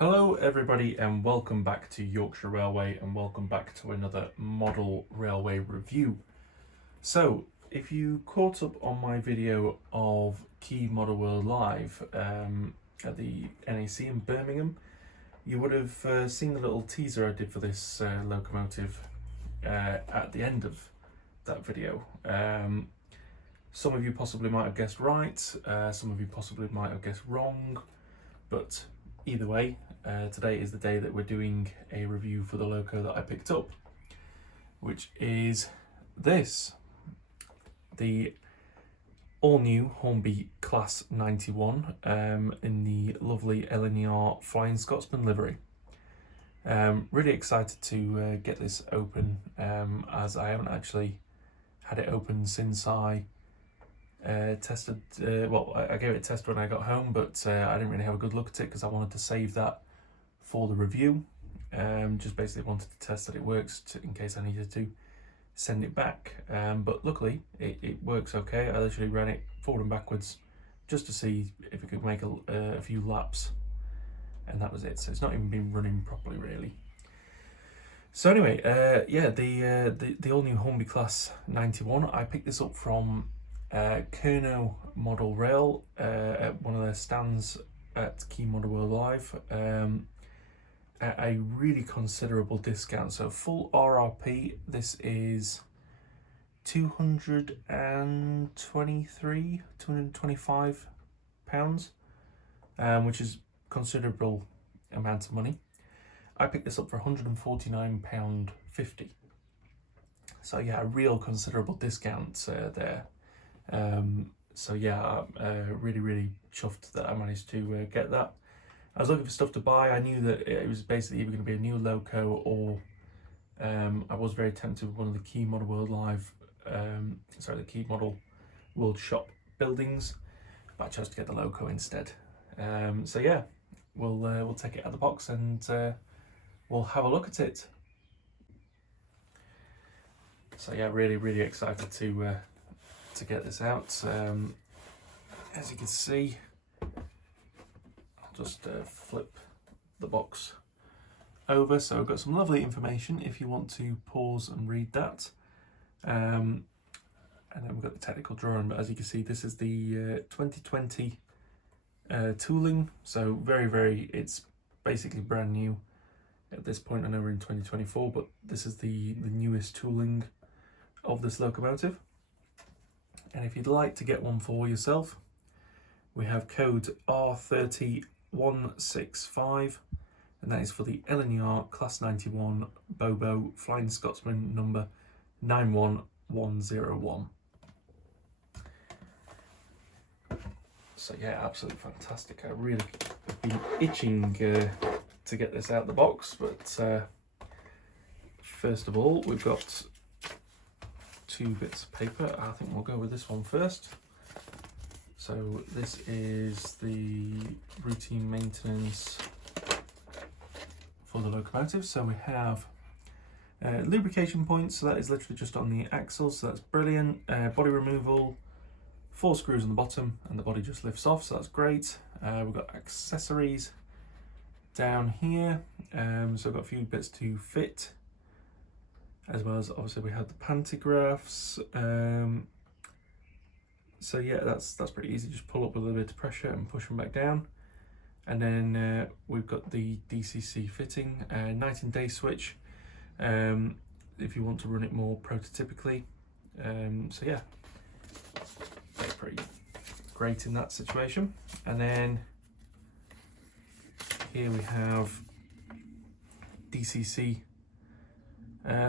Hello everybody and welcome back to Yorkshire Railway and welcome back to another model railway review. So if you caught up on my video of Key Model World Live at the NEC in Birmingham, you would have seen the little teaser I did for this locomotive at the end of that video. Some of you possibly might have guessed right, some of you possibly might have guessed wrong, but either way, today is the day that we're doing a review for the loco that I picked up, which is this, the all-new Hornby Class 91 in the lovely LNER Flying Scotsman livery. Really excited to get this open, as I haven't actually had it open since I tested, I gave it a test when I got home, but I didn't really have a good look at it because I wanted to save that for the review. Just basically wanted to test that it works in case I needed to send it back. But luckily it works okay. I literally ran it forward and backwards just to see if it could make a few laps, and that was it. So it's not even been running properly really. So anyway, yeah, the all new Hornby Class 91, I picked this up from Kerno Model Rail at one of their stands at Key Model World Live at a really considerable discount. So full RRP, this is £225, which is considerable amount of money. I picked this up for £149.50. So yeah, a real considerable discount there. So yeah, really chuffed that I managed to get that. I was looking for stuff to buy. I knew that it was basically either going to be a new loco or I was very tempted with one of the Key Model World Live, the Key Model World Shop buildings, but I chose to get the loco instead. So yeah, we'll take it out of the box and we'll have a look at it. So yeah, really excited to get this out. As you can see, I'll just flip the box over. So I've got some lovely information if you want to pause and read that. And then we've got the technical drawing, but as you can see, this is the 2020 tooling. So it's basically brand new at this point. I know we're in 2024, but this is the newest tooling of this locomotive. And if you'd like to get one for yourself, we have code R30165, and that is for the LNER Class 91 Bobo Flying Scotsman number 91101. So yeah, absolutely fantastic. I really have been itching to get this out of the box, but first of all, we've got two bits of paper. I think we'll go with this one first. So this is the routine maintenance for the locomotive. So we have lubrication points, so that is literally just on the axle, so that's brilliant. Body removal, 4 screws on the bottom and the body just lifts off, so that's great. We've got accessories down here, so I've got a few bits to fit, as well as obviously we have the pantographs. So yeah, that's pretty easy. Just pull up with a little bit of pressure and push them back down. And then we've got the DCC fitting, night and day switch, if you want to run it more prototypically. So yeah, that's pretty great in that situation. And then here we have DCC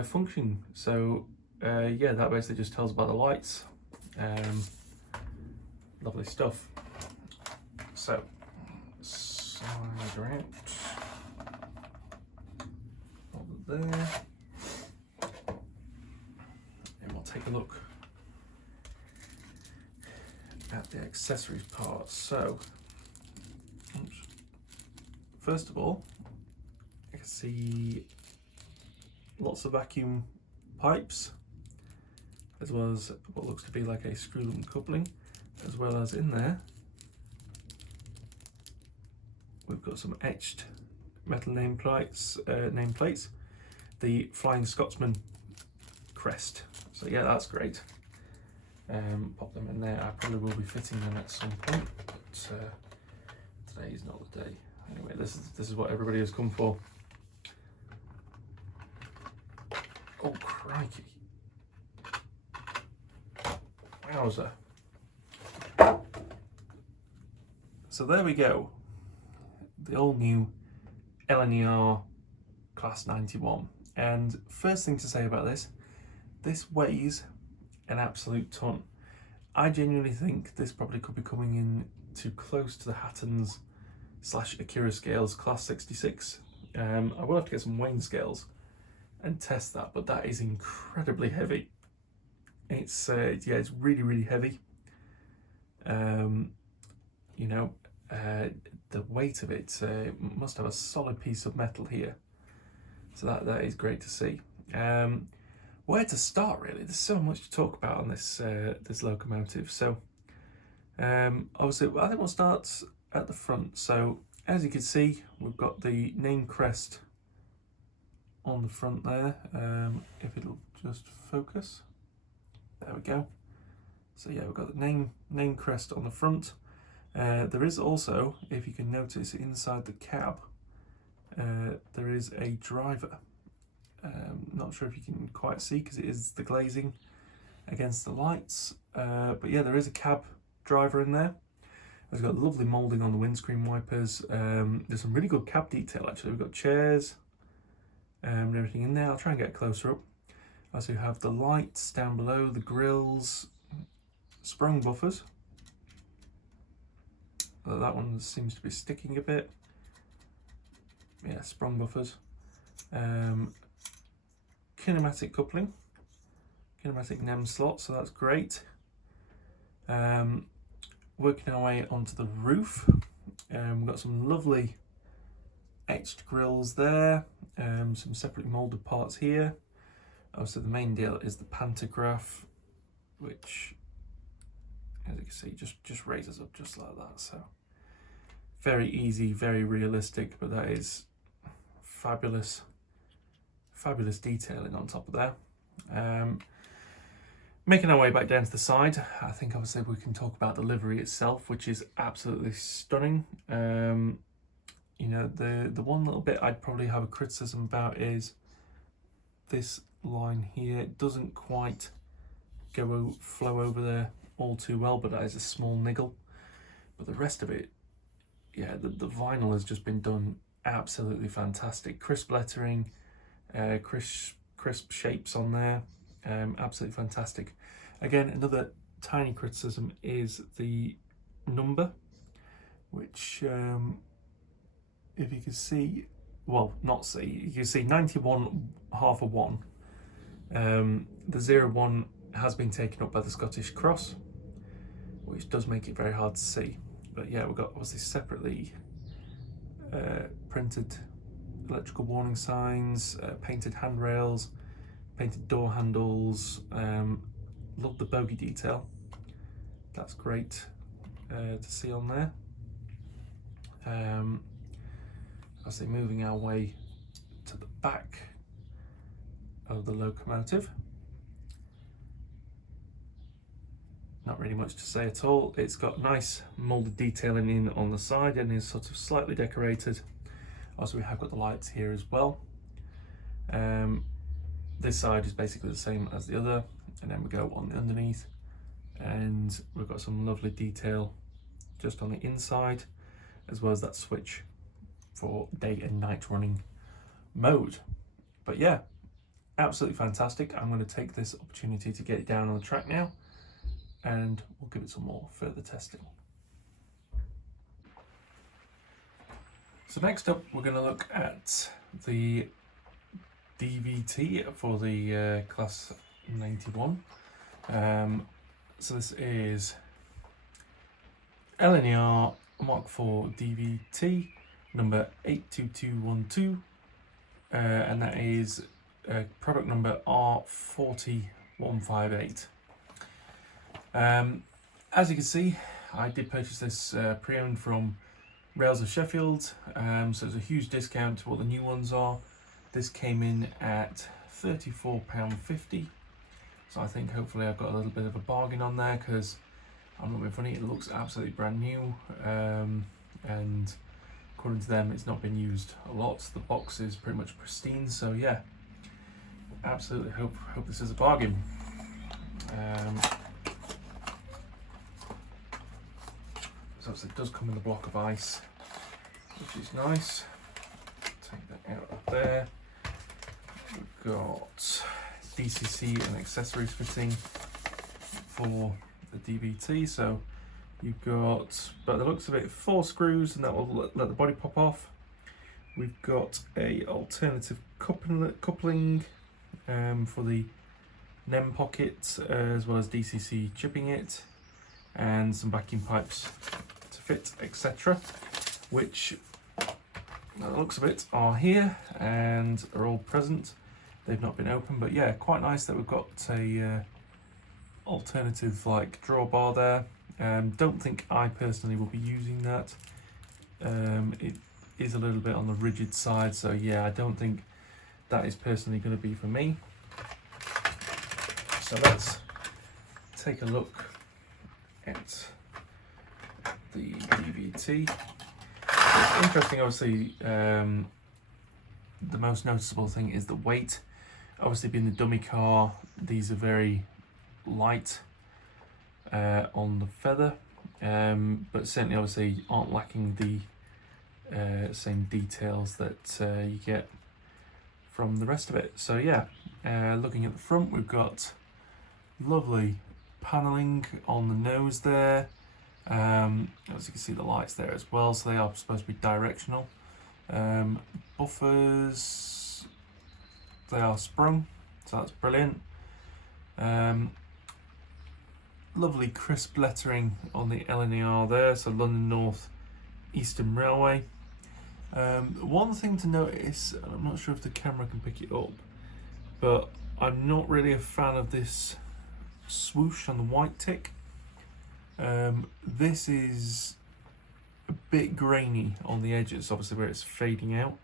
function. So yeah, that basically just tells about the lights. Lovely stuff. So slide around over there, and we'll take a look at the accessories part. So first of all, I can see lots of vacuum pipes, as well as what looks to be like a screw loop coupling, as well as in there we've got some etched metal nameplates, the Flying Scotsman crest. So yeah, that's great. Pop them in there. I probably will be fitting them at some point, but today is not the day. Anyway, this is what everybody has come for. Oh crikey! Wowzer! So there we go. The all new LNER Class 91. And first thing to say about this weighs an absolute ton. I genuinely think this probably could be coming in too close to the Hatton's / Akira scales Class 66. I will have to get some weighing scales and test that, but that is incredibly heavy. It's yeah, it's really heavy. You know, the weight of it must have a solid piece of metal here, so that is great to see. Where to start, really? There's so much to talk about on this this locomotive. So obviously, I think we'll start at the front. So as you can see, we've got the name crest on the front there. If it'll just focus, there we go. So yeah, we've got the name crest on the front. There is also, if you can notice, inside the cab, there is a driver. Not sure if you can quite see because it is the glazing against the lights, but yeah, there is a cab driver in there. It's got lovely moulding on the windscreen wipers. There's some really good cab detail actually. We've got chairs and everything in there. I'll try and get closer up. I also have the lights down below, the grills, sprung buffers. That one seems to be sticking a bit. Yeah, sprung buffers. Kinematic coupling, kinematic NEM slot, so that's great. Working our way onto the roof, we've got some lovely etched grills there, some separately moulded parts here. Also, the main deal is the pantograph, which, as you can see, just raises up just like that. So very easy, very realistic, but that is fabulous detailing on top of there. Making our way back down to the side, I think obviously we can talk about the livery itself, which is absolutely stunning. You know, the one little bit I'd probably have a criticism about is this line here. It doesn't quite flow over there all too well, but that is a small niggle. But the rest of it, yeah, the vinyl has just been done absolutely fantastic. Crisp lettering, crisp shapes on there, absolutely fantastic. Again, another tiny criticism is the number, which if you can see, well, not see, you can see 91 half a 1. The 01 has been taken up by the Scottish cross, which does make it very hard to see. But yeah, we've got obviously separately printed electrical warning signs, painted handrails, painted door handles. Love the bogie detail. That's great to see on there. Obviously moving our way to the back of the locomotive. Not really much to say at all. It's got nice moulded detailing in on the side and is sort of slightly decorated. Also, we have got the lights here as well. This side is basically the same as the other, and then we go on the underneath, and we've got some lovely detail just on the inside, as well as that switch for day and night running mode. But yeah, absolutely fantastic. I'm going to take this opportunity to get it down on the track now, and we'll give it some more further testing. So next up, we're going to look at the DVT for the Class 91. So this is LNER Mark 4 DVT number 82212, and that is product number R40158. As you can see, I did purchase this pre-owned from Rails of Sheffield, so it's a huge discount to what the new ones are. This came in at £34.50, so I think hopefully I've got a little bit of a bargain on there, because I'm not being funny, it looks absolutely brand new, and according to them it's not been used a lot. The box is pretty much pristine, so yeah, absolutely hope this is a bargain. So it does come in the block of ice, which is nice. Take that out of there. We've got DCC and accessories fitting for the DVT. So you've got, by the looks of it, 4 screws, and that will let the body pop off. We've got a alternative coupling for the NEM pocket, as well as DCC chipping it, and some backing pipes to fit, etc., which, by the looks of it, are here and are all present. They've not been opened, but yeah, quite nice that we've got a alternative like drawbar there. Don't think I personally will be using that. It is a little bit on the rigid side, so yeah, I don't think that is personally going to be for me. So let's take a look at the DVT. It's interesting, obviously, the most noticeable thing is the weight. Obviously, being the dummy car, these are very light on the feather, but certainly obviously aren't lacking the same details that you get from the rest of it. So yeah, looking at the front, we've got lovely paneling on the nose there. As you can see, the lights there as well, so they are supposed to be directional. Buffers, they are sprung, so that's brilliant. Lovely crisp lettering on the LNER there, so London North Eastern Railway. One thing to notice, and I'm not sure if the camera can pick it up, but I'm not really a fan of this swoosh on the white tick. This is a bit grainy on the edges, obviously where it's fading out.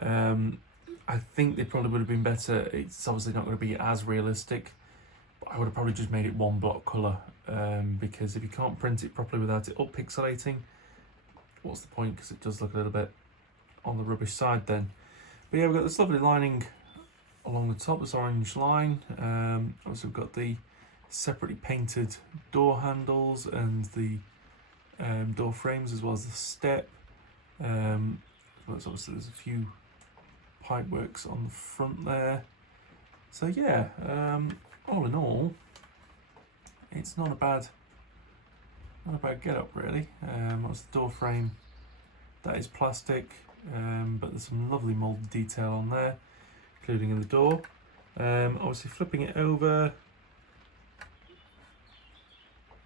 I think they probably would have been better. It's obviously not going to be as realistic, but I would have probably just made it one block colour, because if you can't print it properly without it up pixelating, what's the point? Because it does look a little bit on the rubbish side then. But yeah, we've got this lovely lining along the top, this orange line. Obviously we've got the separately painted door handles and the door frames, as well as the step. Obviously there's a few pipe works on the front there. So yeah, all in all, it's not a bad get up really. That's the door frame, that is plastic, but there's some lovely moulded detail on there, including in the door. Obviously flipping it over,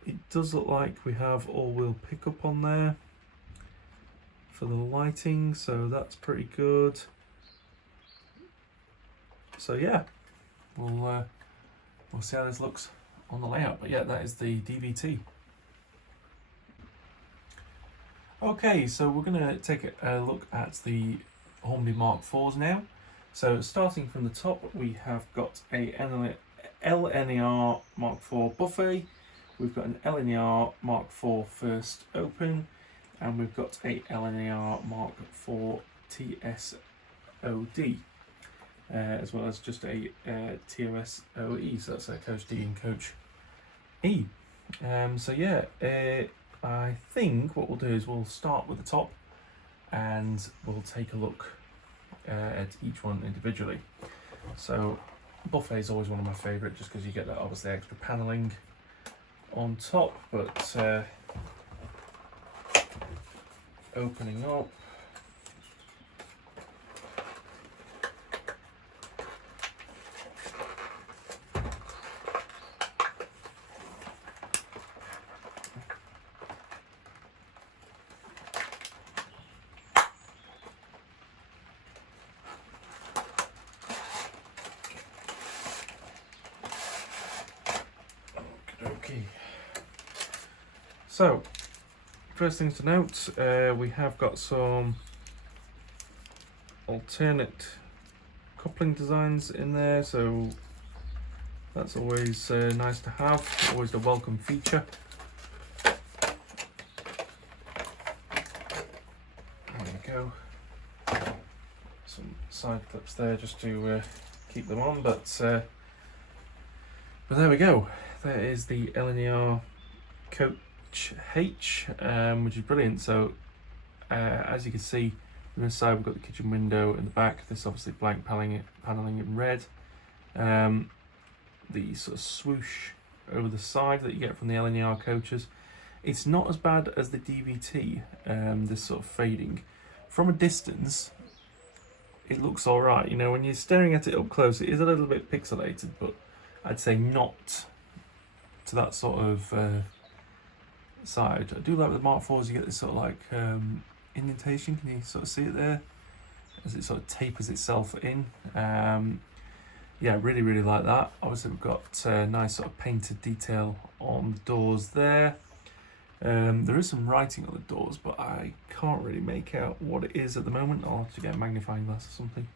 it does look like we have all-wheel pickup on there for the lighting, so that's pretty good. So yeah, we'll see how this looks on the layout. But yeah, that is the DVT. Okay, so we're going to take a look at the Hornby Mark4's now. So starting from the top, we have got a LNER Mark IV buffet. We've got an LNER Mark IV first open, and we've got a LNER Mark IV TSOD, as well as just a TOSOE, so that's a Coach D and Coach E. So yeah, I think what we'll do is we'll start with the top, and we'll take a look at each one individually. So buffet is always one of my favourite, just because you get that obviously extra panelling on top, but opening up, okay. So first things to note, we have got some alternate coupling designs in there, so that's always nice to have, always a welcome feature. There we go. Some side clips there just to keep them on, but there we go. There is the LNER Coach H, which is brilliant. So as you can see, on this side we've got the kitchen window in the back. This obviously blank paneling in red. The sort of swoosh over the side that you get from the LNER coaches. It's not as bad as the DVT, this sort of fading. From a distance, it looks alright. You know, when you're staring at it up close, it is a little bit pixelated, but I'd say not to that sort of side. I do like with the Mark 4's, you get this sort of like indentation. Can you sort of see it there? As it sort of tapers itself in. Yeah, really like that. Obviously we've got nice sort of painted detail on the doors there. There is some writing on the doors, but I can't really make out what it is at the moment. I'll have to get a magnifying glass or something.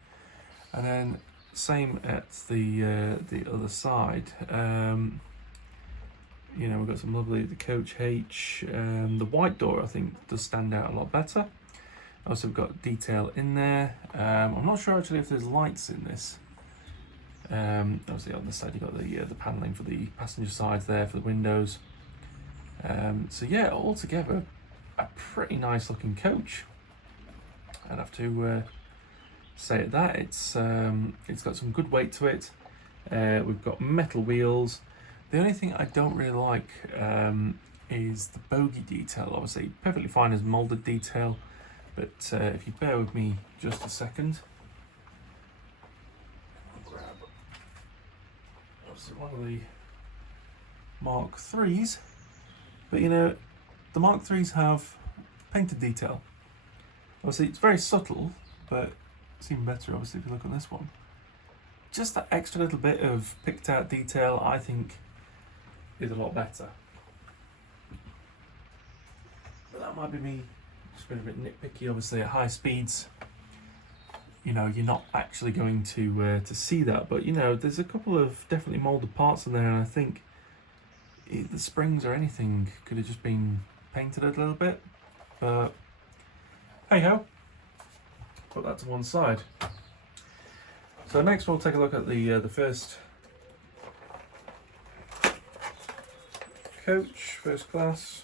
And then same at the other side. You know, we've got some lovely, the Coach H. The white door I think does stand out a lot better. Also we've got detail in there. I'm not sure actually if there's lights in this. Obviously on the side you've got the panelling for the passenger sides there for the windows. So yeah, altogether a pretty nice looking coach. I'd have to say that it's got some good weight to it. We've got metal wheels. The only thing I don't really like is the bogie detail. Obviously perfectly fine as molded detail, but if you bear with me just a second, I'll grab obviously one of the Mark 3's. But you know, the Mark 3's have painted detail. Obviously it's very subtle, but it's even better obviously if you look on this one. Just that extra little bit of picked out detail I think is a lot better. But that might be me just being a bit nitpicky. Obviously at high speeds, you know, you're not actually going to see that, but you know, there's a couple of definitely molded parts in there, and I think the springs or anything could have just been painted a little bit, but hey ho, put that to one side. So next we'll take a look at the first coach, first class.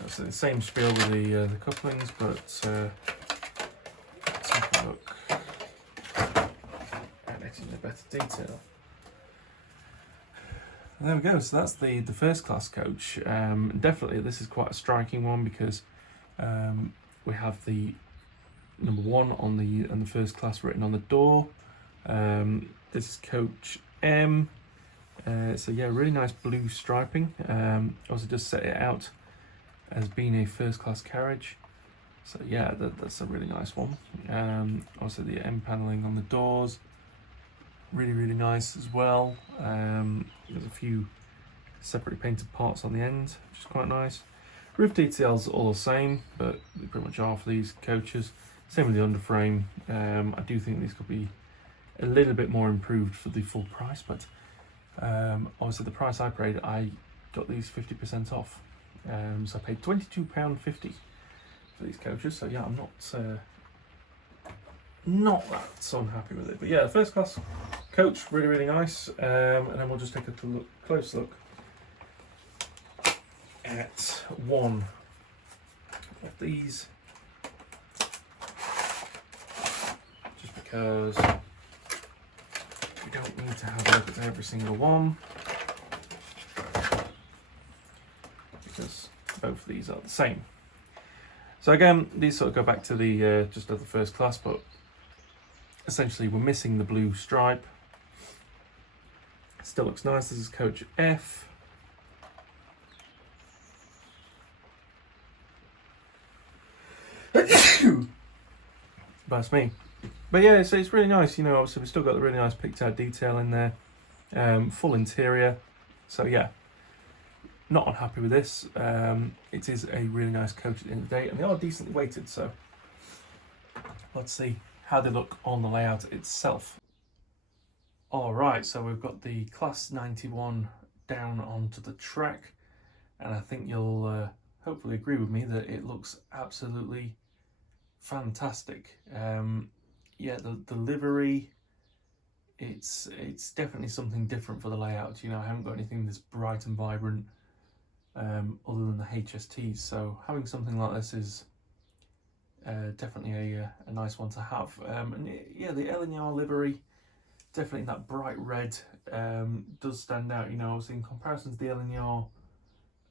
That's the same spiel with the couplings, but let's have a look at it in a better detail. There we go, so that's the first class coach. Definitely this is quite a striking one because we have the number 1 on the first class written on the door. This is coach M. So yeah, really nice blue striping. Also just set it out as being a first class carriage. So yeah, that's a really nice one. Also the M panelling on the doors, really nice as well. There's a few separately painted parts on the end, which is quite nice. Roof details are all the same, but they pretty much are for these coaches. Same with the underframe. I do think these could be a little bit more improved for the full price, but obviously the price I paid, I got these 50% off. So I paid £22.50 for these coaches. So yeah, I'm not that unhappy with it. But yeah, the first class coach, really nice. And then we'll just take a close look at one of these, just because we don't need to have a look at every single one, because both of these are the same. So again, these sort of go back to the just of the first class, but essentially we're missing the blue stripe. Still looks nice. This is coach F. That's me. But yeah, so it's really nice. You know, obviously we've still got the really nice picked out detail in there, full interior. So yeah, not unhappy with this. It is a really nice coach at the end of the day, and they are decently weighted. So let's see how they look on the layout itself. All right, so we've got the Class 91 down onto the track, and I think you'll hopefully agree with me that it looks absolutely fantastic. Yeah, the livery, it's definitely something different for the layout. You know, I haven't got anything that's bright and vibrant other than the HSTs, so having something like this is definitely a nice one to have. And yeah, the LNER livery, definitely that bright red does stand out. You know, obviously in comparison to the LNER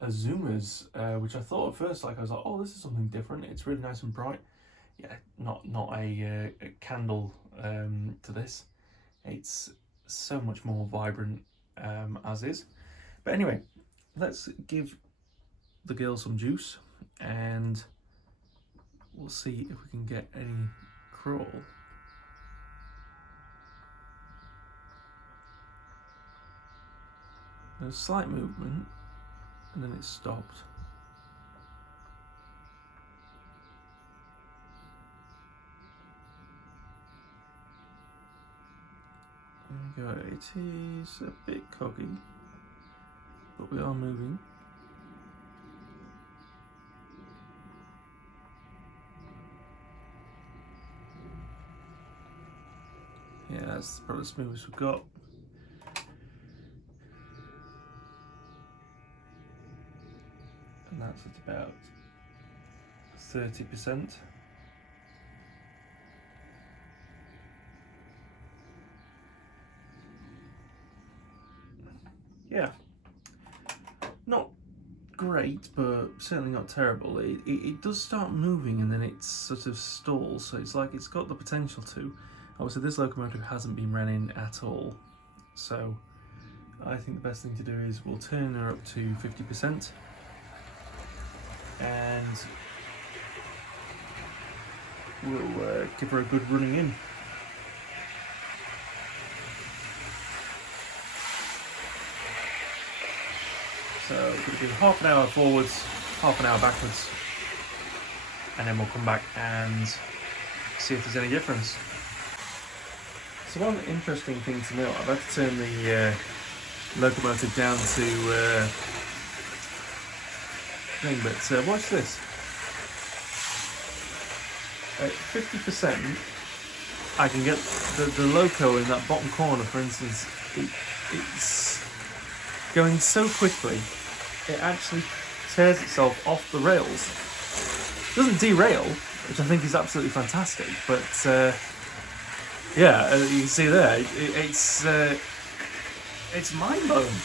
Azumas, which I thought at first, like I was like, oh, this is something different. It's really nice and bright. Yeah, not a candle to this. It's so much more vibrant as is. But anyway, let's give the girl some juice and we'll see if we can get any crawl. There's slight movement and then it stopped. There we go. It is a bit coggy, but we are moving. Yeah, that's probably the smoothest we've got. And that's at about 30%. Yeah, not great, but certainly not terrible. It does start moving and then it sort of stalls, so it's like it's got the potential to. Obviously this locomotive hasn't been running at all, so I think the best thing to do is we'll turn her up to 50% and we'll give her a good running in. So we're going to do half an hour forwards, half an hour backwards, and then we'll come back and see if there's any difference. So one interesting thing to note, I've had to turn the locomotive down to thing, but watch this. At 50%, I can get the loco in that bottom corner, for instance. It's going so quickly, it actually tears itself off the rails. It doesn't derail, which I think is absolutely fantastic, but yeah, you can see there, it's mind-blowing.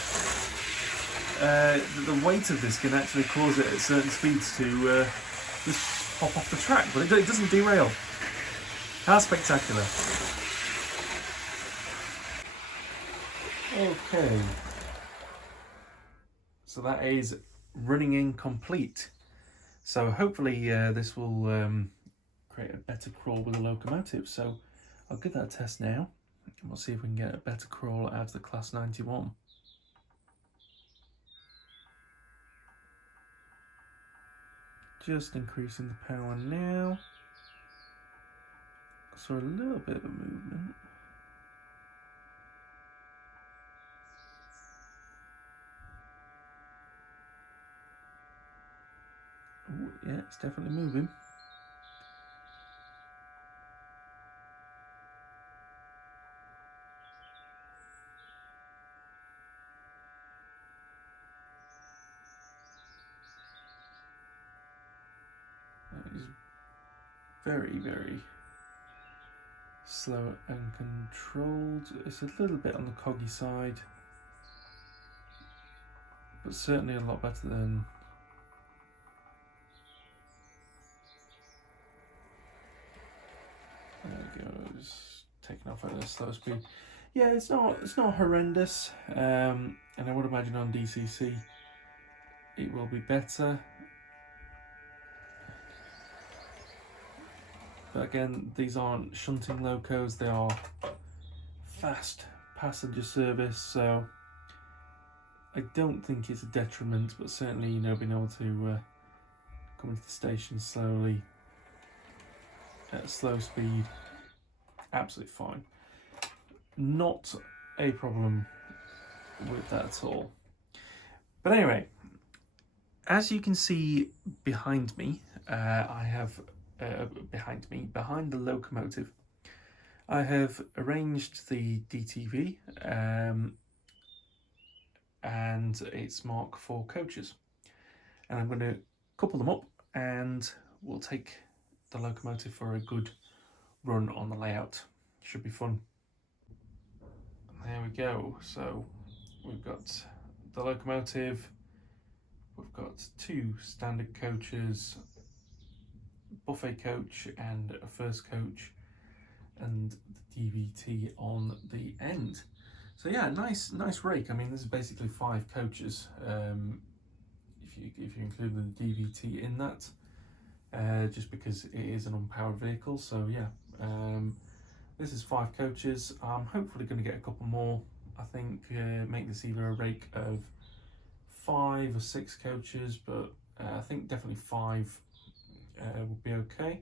The weight of this can actually cause it at certain speeds to just pop off the track, but it doesn't derail. How spectacular. Okay. So that is running in complete. So hopefully this will create a better crawl with the locomotive. So I'll give that a test now and we'll see if we can get a better crawl out of the Class 91. Just increasing the power now. So a little bit of a movement. Ooh, yeah, it's definitely moving. That is very, very slow and controlled. It's a little bit on the coggy side, but certainly a lot better than there we go, just taking off at a slow speed. Yeah, it's not horrendous, and I would imagine on DCC it will be better. But again, these aren't shunting locos, they are fast passenger service, so I don't think it's a detriment, but certainly, you know, being able to come into the station slowly at a slow speed, absolutely fine. Not a problem with that at all. But anyway, as you can see behind me, I have behind the locomotive, I have arranged the DTV and its Mark IV coaches, and I'm going to couple them up and we'll take the locomotive for a good run on the layout. Should be fun. There we go. So we've got the locomotive, we've got two standard coaches, buffet coach and a first coach, and the DVT on the end. So yeah, nice rake. I mean, this is basically 5 coaches if you include the DVT in that, just because it is an unpowered vehicle. So yeah, this is 5 coaches. I'm hopefully going to get a couple more. I think make this either a rake of 5 or 6 coaches, but I think definitely 5 would be okay,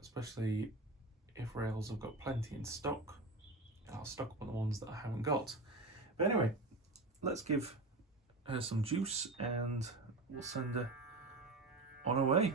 especially if rails have got plenty in stock. I'll stock up on the ones that I haven't got. But anyway, let's give her some juice and we'll send her on her way.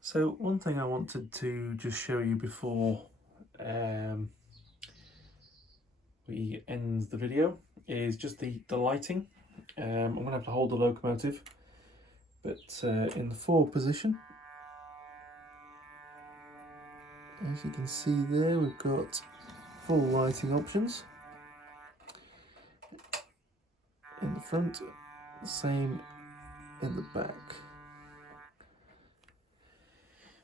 So one thing I wanted to just show you before we end the video is just the lighting. I'm going to have to hold the locomotive, but in the forward position, as you can see there, we've got full lighting options. In the front, the same in the back.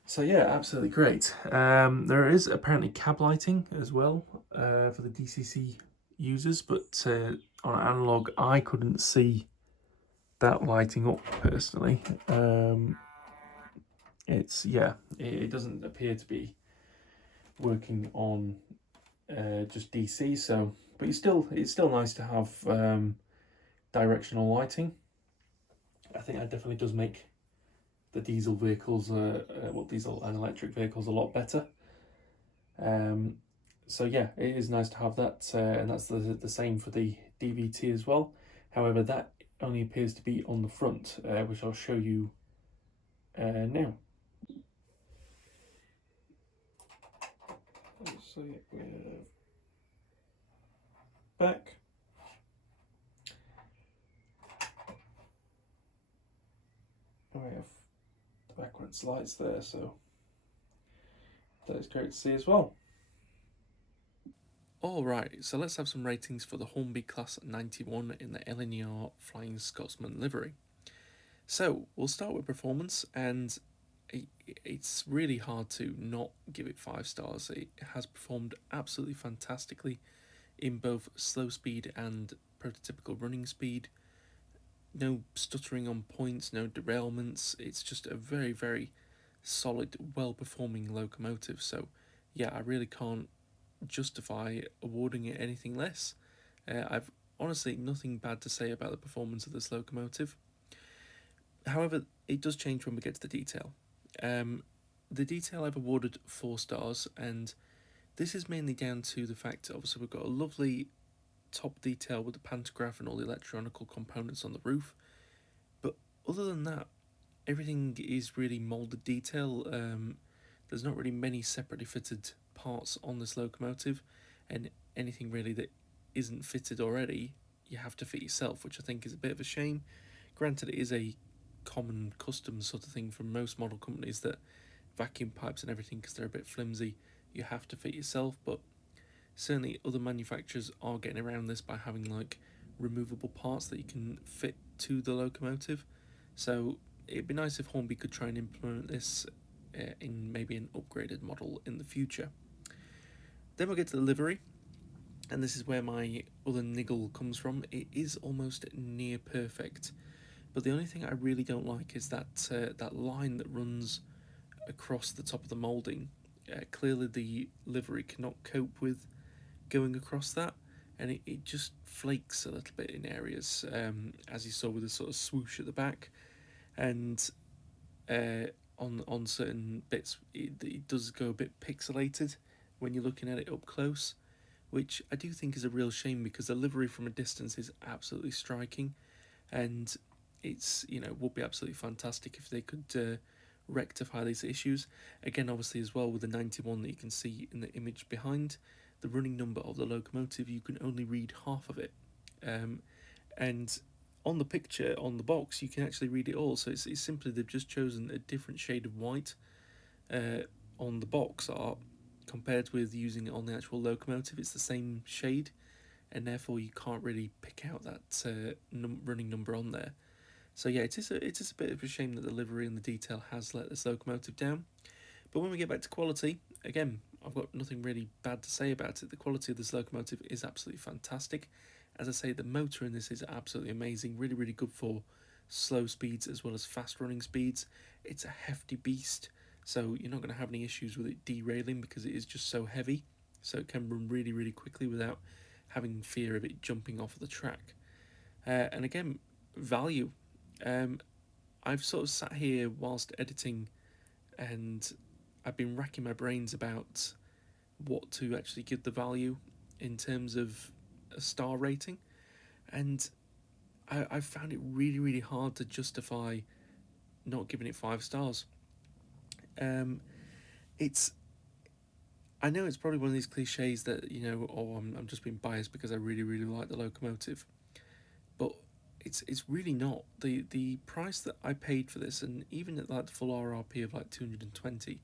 So yeah, absolutely great. There is apparently cab lighting as well for the DCC users, but on analog I couldn't see that lighting up personally. It doesn't appear to be working on just DC. So, but it's still nice to have directional lighting. I think that definitely does make the diesel vehicles, diesel and electric vehicles, a lot better. So yeah, it is nice to have that, and that's the same for the DVT as well. However, that only appears to be on the front, which I'll show you now. So yeah, we're back. We have the background slides there, so that is great to see as well. Alright, so let's have some ratings for the Hornby Class 91 in the LNER Flying Scotsman livery. So, we'll start with performance, and it's really hard to not give it 5 stars. It has performed absolutely fantastically in both slow speed and prototypical running speed. No stuttering on points, no derailments. It's just a very, very solid, well-performing locomotive. So, yeah, I really can't justify awarding it anything less. I've honestly nothing bad to say about the performance of this locomotive. However, it does change when we get to the detail. The detail I've awarded 4 stars, and this is mainly down to the fact that obviously we've got a lovely top detail with the pantograph and all the electronical components on the roof. But other than that, everything is really moulded detail. There's not really many separately fitted parts on this locomotive, and anything really that isn't fitted already, you have to fit yourself, which I think is a bit of a shame. Granted, it is a common custom sort of thing from most model companies that vacuum pipes and everything, because they're a bit flimsy, you have to fit yourself, but certainly other manufacturers are getting around this by having like removable parts that you can fit to the locomotive. So it'd be nice if Hornby could try and implement this in maybe an upgraded model in the future. Then we'll get to the livery, and this is where my other niggle comes from. It is almost near perfect, but the only thing I really don't like is that line that runs across the top of the moulding. Clearly the livery cannot cope with going across that, and it just flakes a little bit in areas, as you saw with the sort of swoosh at the back, and on certain bits it does go a bit pixelated when you're looking at it up close, which I do think is a real shame, because the livery from a distance is absolutely striking, and it's, you know, would be absolutely fantastic if they could rectify these issues. Again, obviously as well with the 91 that you can see in the image behind, the running number of the locomotive, you can only read half of it, and on the picture on the box you can actually read it all. So it's simply they've just chosen a different shade of white on the box art compared with using it on the actual locomotive. It's the same shade, and therefore you can't really pick out that running number on there. So yeah, it is a bit of a shame that the livery and the detail has let this locomotive down. But when we get back to quality, again, I've got nothing really bad to say about it. The quality of this locomotive is absolutely fantastic. As I say, the motor in this is absolutely amazing, really, really good for slow speeds as well as fast running speeds. It's a hefty beast, so you're not going to have any issues with it derailing because it is just so heavy. So it can run really, really quickly without having fear of it jumping off the track. And again, value. I've sort of sat here whilst editing, and I've been racking my brains about what to actually give the value in terms of a star rating, and I found it really, really hard to justify not giving it 5 stars. It's I know it's probably one of these cliches that, you know, oh, I'm just being biased because I really, really like the locomotive, but it's really not. The price that I paid for this, and even at like the full RRP of like 220,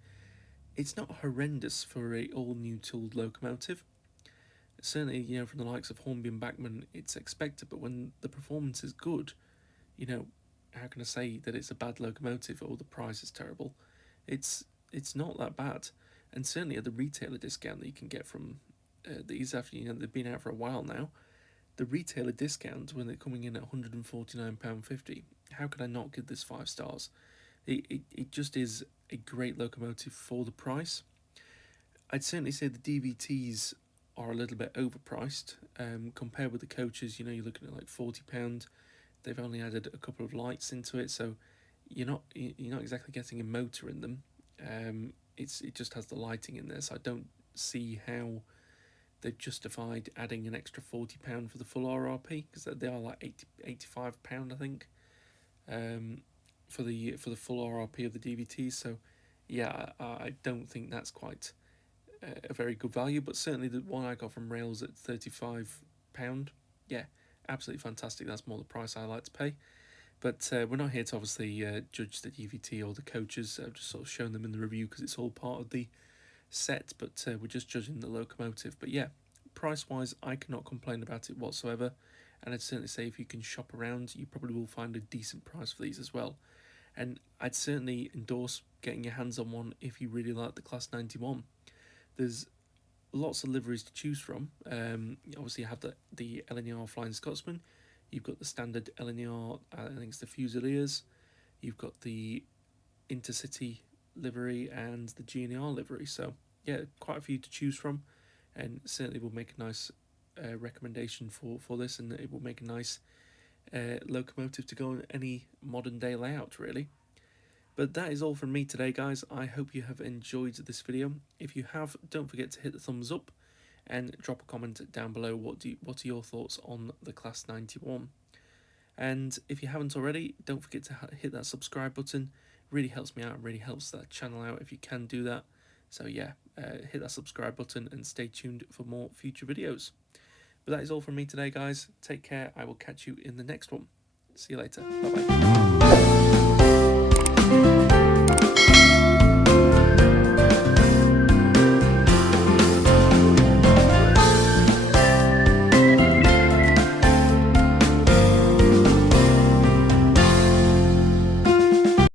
it's not horrendous for a all new tooled locomotive. Certainly, you know, from the likes of Hornby and Bachmann, it's expected, but when the performance is good, you know, how can I say that it's a bad locomotive or the price is terrible? It's not that bad, and certainly at the retailer discount that you can get from these, after, you know, they've been out for a while now, the retailer discount when they're coming in at £149.50, how could I not give this 5 stars? It just is a great locomotive for the price. I'd certainly say the DVTs are a little bit overpriced compared with the coaches. You know, you're looking at like £40. They've only added a couple of lights into it, so you're not exactly getting a motor in them. It just has the lighting in there, so I don't see how they've justified adding an extra £40 for the full RRP, because they are like £85, I think, for the full RRP of the DVTs. So yeah, I don't think that's quite a very good value, but certainly the one I got from Rails at £35, yeah, absolutely fantastic. That's more the price I like to pay. But we're not here to obviously judge the DVT or the coaches. I've just sort of shown them in the review because it's all part of the set, but we're just judging the Locomotive. But yeah, price-wise, I cannot complain about it whatsoever, and I'd certainly say if you can shop around, you probably will find a decent price for these as well. And I'd certainly endorse getting your hands on one if you really like the Class 91. There's lots of liveries to choose from. Obviously, you have the LNER Flying Scotsman. You've got the standard LNER, I think it's the Fusiliers. You've got the Intercity livery and the GNR livery. So yeah, quite a few to choose from, and certainly will make a nice recommendation for this, and it will make a nice locomotive to go on any modern day layout, really. But that is all from me today, guys. I hope you have enjoyed this video. If you have, don't forget to hit the thumbs up and drop a comment down below. What are your thoughts on the Class 91? And if you haven't already, don't forget to hit that subscribe button. It really helps me out, it really helps that channel out if you can do that. So yeah, hit that subscribe button and stay tuned for more future videos. But that is all from me today, guys. Take care. I will catch you in the next one. See you later. Bye-bye.